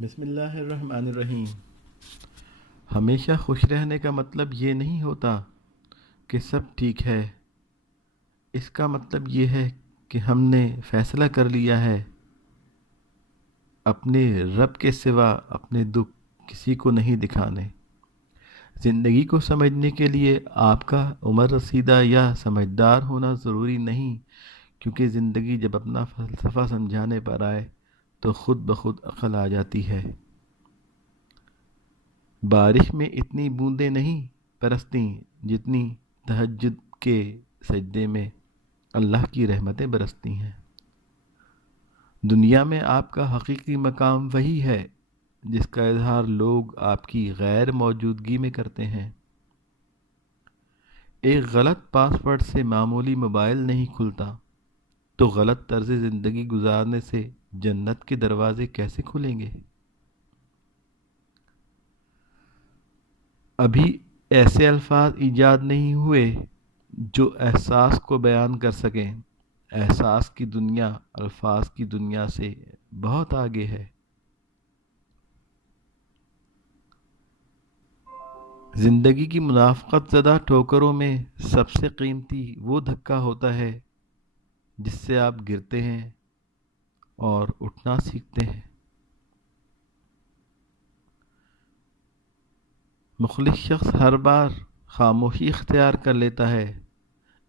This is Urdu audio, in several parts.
بسم اللہ الرحمن الرحیم۔ ہمیشہ خوش رہنے کا مطلب یہ نہیں ہوتا کہ سب ٹھیک ہے۔ اس کا مطلب یہ ہے کہ ہم نے فیصلہ کر لیا ہے اپنے رب کے سوا اپنے دکھ کسی کو نہیں دکھانے۔ زندگی کو سمجھنے کے لیے آپ کا عمر رسیدہ یا سمجھدار ہونا ضروری نہیں، کیونکہ زندگی جب اپنا فلسفہ سمجھانے پر آئے تو خود بخود عقل آ جاتی ہے۔ بارش میں اتنی بوندیں نہیں برستی جتنی تہجد کے سجدے میں اللہ کی رحمتیں برستی ہیں۔ دنیا میں آپ کا حقیقی مقام وہی ہے جس کا اظہار لوگ آپ کی غیر موجودگی میں کرتے ہیں۔ ایک غلط پاس ورڈ سے معمولی موبائل نہیں کھلتا، تو غلط طرز زندگی گزارنے سے جنت کے دروازے کیسے کھلیں گے؟ ابھی ایسے الفاظ ایجاد نہیں ہوئے جو احساس کو بیان کر سکیں۔ احساس کی دنیا الفاظ کی دنیا سے بہت آگے ہے۔ زندگی کی منافقت زدہ ٹھوکروں میں سب سے قیمتی وہ دھکا ہوتا ہے جس سے آپ گرتے ہیں اور اٹھنا سیکھتے ہیں۔ مخلص شخص ہر بار خاموشی اختیار کر لیتا ہے،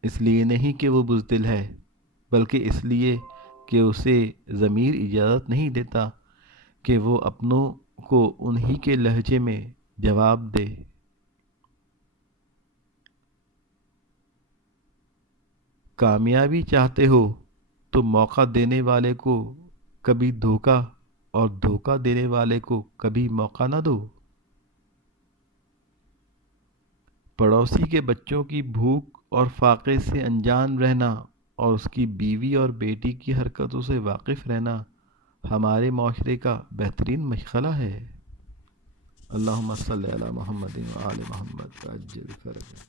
اس لیے نہیں کہ وہ بزدل ہے، بلکہ اس لیے کہ اسے ضمیر اجازت نہیں دیتا کہ وہ اپنوں کو انہی کے لہجے میں جواب دے۔ کامیابی چاہتے ہو تو موقع دینے والے کو کبھی دھوکہ اور دھوکہ دینے والے کو کبھی موقع نہ دو۔ پڑوسی کے بچوں کی بھوک اور فاقے سے انجان رہنا اور اس کی بیوی اور بیٹی کی حرکتوں سے واقف رہنا ہمارے معاشرے کا بہترین مشغلہ ہے۔ اللہم صلی علی محمد و آل محمد عجل فرج۔